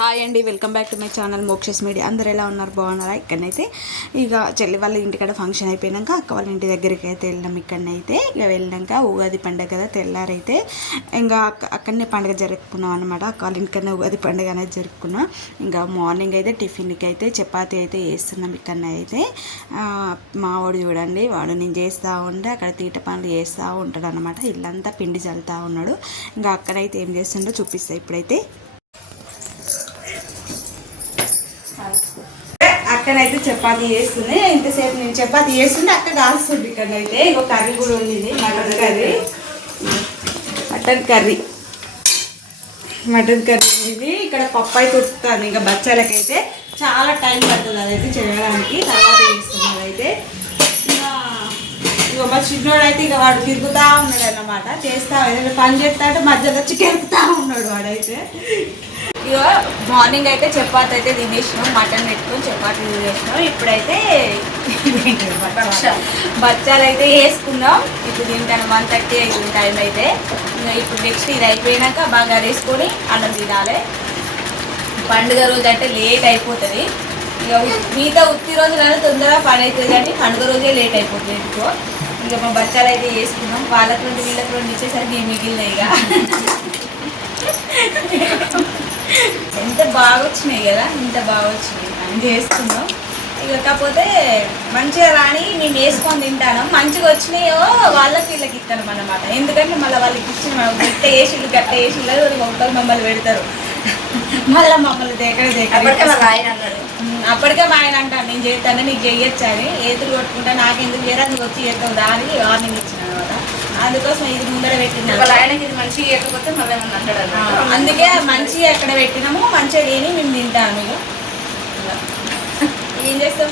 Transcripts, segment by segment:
Hi అండి, welcome back to my channel Mokshas media. అందరు ఎలా ఉన్నారు? బాగున్నారా? ఇక్కడనైతే ఇక చెల్లి వాళ్ళ ఇంటికాడ ఫంక్షన్ అయిపోయాక అక్క వాళ్ళ ఇంటి దగ్గరికి అయితే వెళ్ళినాం. ఇక్కడనైతే ఇక వెళ్ళినాక ఉగాది పండుగ కదా, తెల్లారైతే ఇంకా అక్కడనే పండుగ జరుపుకున్నాం అనమాట. అక్క వాళ్ళ ఇంటికన్నా ఉగాది పండుగ అనేది జరుపుకున్నాం. ఇంకా మార్నింగ్ అయితే టిఫిన్కి అయితే చపాతీ అయితే వేస్తున్నాం. ఇక్కడనే అయితే మా వాడు చూడండి, వాడు నేను చేస్తూ ఉంటే అక్కడ తీట పనులు చేస్తూ ఉంటాడు అనమాట. ఇల్లంతా పిండి చల్లుతూ ఉన్నాడు. ఇంకా అక్కడైతే ఏం చేస్తుండో చూపిస్తా ఇప్పుడైతే. అక్కడైతే చపాతీ చేస్తుంది. ఇంతసేపు నేను చపాతీ చేస్తుంటే అక్క కాల్స్తుంది. ఇక్కడైతే ఇంకో కర్రీ కూడా ఉంది, మటన్ కర్రీ ఇది. ఇక్కడ పప్పు అయితే ఉడుకుతుంది. ఇంకా బచ్చాలకైతే చాలా టైం పడుతుంది అదైతే చేయడానికి. తర్వాత చేస్తుంది అయితే ఇక మా చిన్నోడు అయితే ఇక వాడు తిరుగుతూ ఉన్నాడు అన్నమాట. చేస్తా ఏదైనా పని చేస్తా అంటే మధ్యలో వచ్చి కెలుపుతూ ఉన్నాడు వాడైతే. ఇక మార్నింగ్ అయితే చపాతీ అయితే తినేసినాం, మటన్ పెట్టుకొని చపాతీ తినేసినాం. ఇప్పుడైతే బచ్చాలు అయితే వేసుకున్నాం. ఇప్పుడు తింటాను 1:30 అయింది టైం అయితే. ఇంకా ఇప్పుడు నెక్స్ట్ ఇది అయిపోయినాక బాగా వేసుకొని అన్నం తినాలి. పండుగ రోజు అంటే లేట్ అయిపోతుంది. ఇక మిగతా ఉత్తి రోజులైనా తొందరగా పని అవుతుంది, కానీ పండుగ రోజే లేట్ అయిపోతుంది ఎక్కువ. ఇక మా బచ్చాలు అయితే వేసుకున్నాం. వాళ్ళకి రెండు వీళ్ళకి రెండు ఇచ్చేసరికి మిగిలినాయి. ఇక ఎంత బాగా వచ్చినాయి కదా, ఇంత బాగా వచ్చినాయి అని చేసుకున్నాం. ఇక కాకపోతే మంచిగా రాని మేము వేసుకొని తింటాను. మంచిగా వచ్చినాయో వాళ్ళకి వీళ్ళకి ఇస్తాను అన్నమాట. ఎందుకంటే మళ్ళీ వాళ్ళకి ఇచ్చిన గట్ట వేసిళ్ళు ఒకరు మమ్మల్ని పెడతారు, మళ్ళీ మమ్మల్ని అప్పటికే మా ఆయన అంటాను, నేను చేస్తాను నీకు చెయ్యొచ్చు అని. ఏతులు కొట్టుకుంటా నాకెందుకు చేయరా, నువ్వు వచ్చి చేస్తావు దాని వార్నింగ్ ఇచ్చిన అనమాట. అందుకోసం ఇది ముందర పెట్టినా. ఆయనకి ఇది మంచిగా చేయకపోతే మళ్ళీ అంటాడు. అందుకే మంచిగా ఎక్కడ పెట్టినాము, మంచిగా లేని మేము తింటాము. ఇక ఏం చేస్తాం,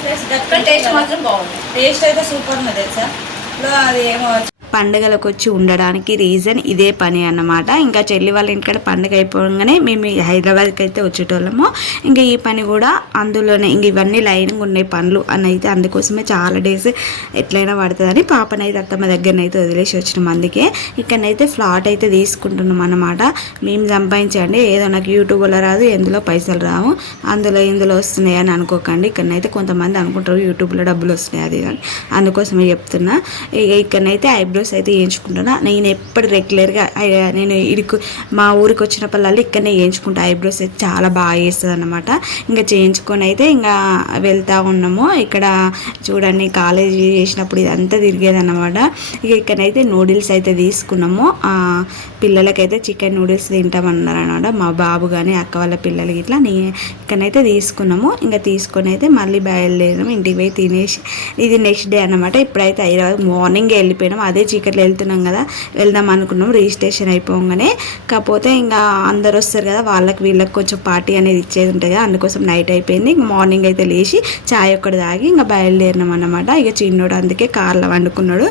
టేస్ట్ మాత్రం బాగుంది. టేస్ట్ అయితే సూపర్ ఉంది తెలుసా. ఇప్పుడు అది ఏమో పండుగలకు వచ్చి ఉండడానికి రీజన్ ఇదే పని అన్నమాట. ఇంకా చెల్లి వాళ్ళ ఇంటికాడ పండుగ అయిపోగానే మేము హైదరాబాద్కి అయితే వచ్చేటోళ్ళము. ఇంకా ఈ పని కూడా అందులోనే. ఇంక ఇవన్నీ లైన్గా ఉన్నాయి పనులు అని అయితే, అందుకోసమే చాలా డేస్ ఎట్లయినా పడుతుందని పాపనైతే అత్తమ్మ దగ్గరనైతే వదిలేసి వచ్చినాం. అందుకే ఇక్కడనైతే ఫ్లాట్ అయితే తీసుకుంటున్నాం అన్నమాట. మేము సంపాదించండి, ఏదో నాకు యూట్యూబ్లో రాదు, ఎందులో పైసలు రావు, ఇందులో వస్తున్నాయి అని అనుకోకండి. ఇక్కడనైతే కొంతమంది అనుకుంటారు యూట్యూబ్లో డబ్బులు వస్తున్నాయి అది కానీ, అందుకోసమే చెప్తున్నా. ఇక ఇక్కడనైతే ఐబ్రోస్ అయితే వేయించుకుంటున్నా. నేను ఎప్పుడు రెగ్యులర్గా నేను మా ఊరికి వచ్చినప్పుడల్లా ఇక్కడనే వేయించుకుంటా. ఐబ్రోస్ అయితే చాలా బాగా వేస్తుంది అన్నమాట. ఇంకా చేయించుకొని అయితే ఇంకా వెళ్తూ ఉన్నాము. ఇక్కడ చూడండి, కాలేజీ చేసినప్పుడు ఇదంతా తిరిగేది అన్నమాట. ఇక ఇక్కడైతే నూడిల్స్ అయితే తీసుకున్నాము. పిల్లలకైతే చికెన్ నూడిల్స్ తింటామన్నారు అన్నమాట. మా బాబు కానీ అక్క వాళ్ళ పిల్లలకి ఇట్లా ఇక్కడైతే తీసుకున్నాము. ఇంకా తీసుకొని అయితే మళ్ళీ బయలుదేరాము. ఇంటికి పోయి తినేసి ఇది నెక్స్ట్ డే అన్నమాట. ఇప్పుడైతే హైదరాబాద్ మార్నింగే వెళ్ళిపోయినాం. అదే చీకట్లో వెళ్తున్నాం కదా, వెళ్దాం అనుకున్నాం రిజిస్ట్రేషన్ అయిపోగానే. కాకపోతే ఇంకా అందరు వస్తారు కదా, వీళ్ళకి కొంచెం పార్టీ అనేది ఇచ్చేది ఉంటుంది కదా, అందుకోసం నైట్ అయిపోయింది. ఇంక మార్నింగ్ అయితే లేచి చాయ్ ఒక్కటి తాగి ఇంకా బయలుదేరినాం అన్నమాట. ఇక చిన్నోడు అందుకే కార్లో వండుకున్నాడు.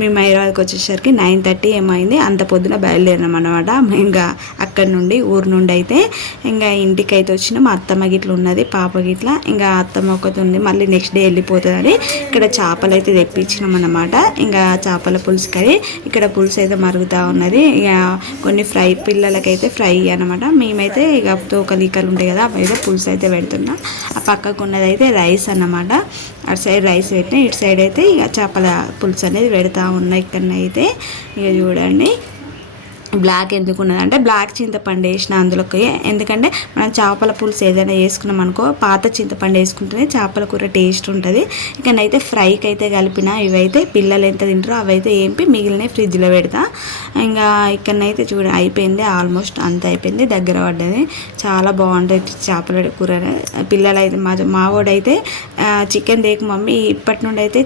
మేము హైదరాబాద్కి వచ్చేసరికి 9:30 ఏమైంది. అంత పొద్దున బయలుదేరినాం అన్నమాట. ఇంకా అక్కడి నుండి ఊరు నుండి అయితే ఇంకా ఇంటికి అయితే వచ్చినాం. మా అత్తమ్మ గిట్ల ఉన్నది, పాప గిట్ల. ఇంకా అత్తమ్మ ఒకటి ఉంది, మళ్ళీ నెక్స్ట్ డే వెళ్ళిపోతుందని ఇక్కడ చేపలు అయితే తెప్పించినాం అన్నమాట. ఇంకా చేపల పులుసు కర్రీ. ఇక్కడ పులుసు అయితే మరుగుతూ ఉన్నది. ఇక కొన్ని ఫ్రై, పిల్లలకైతే ఫ్రై అనమాట. మేమైతే ఇక తోకలీకలు ఉంటాయి కదా, అయితే పులుసు అయితే పెడుతున్నాం. ఆ పక్కకు ఉన్నది అయితే రైస్ అన్నమాట. అటు సైడ్ రైస్ పెట్టినా, ఇటు సైడ్ అయితే ఇక చేపల పులుసు అనేది పెడతా ఉన్నాయి. ఇక్కడనైతే ఇక చూడండి, బ్లాక్ ఎందుకు ఉన్నదంటే బ్లాక్ చింతపండు వేసిన అందులోకి. ఎందుకంటే మనం చేపల పులుసు ఏదైనా వేసుకున్నాం అనుకో, పాత చింతపండు వేసుకుంటేనే చేపల కూర టేస్ట్ ఉంటుంది. ఇక్కడైతే ఫ్రైకి అయితే కలిపిన ఇవైతే పిల్లలు ఎంత తింటారో అవైతే ఏంపి మిగిలిన ఫ్రిడ్జ్లో పెడతా. ఇంకా ఇక్కడనైతే అయిపోయింది, ఆల్మోస్ట్ అంత అయిపోయింది, దగ్గర పడ్డది. చాలా బాగుంటుంది చేపల కూర. పిల్లలు అయితే మావోడైతే చికెన్ దేకు మమ్మీ, ఇప్పటి నుండి అయితే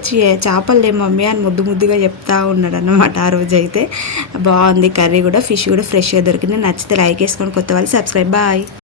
చేపలు లే మమ్మీ అని ముద్దుగా చెప్తా ఉన్నాడు అన్నమాట. ఆ రోజు అయితే బాగుంది కర్రీ కూడా. ఫిష్ కూడా ఫ్రెష్గా దొరికింది. నచ్చితే లైక్ వేసుకొని, కొత్త వాళ్ళు సబ్స్క్రైబ్. బాయ్.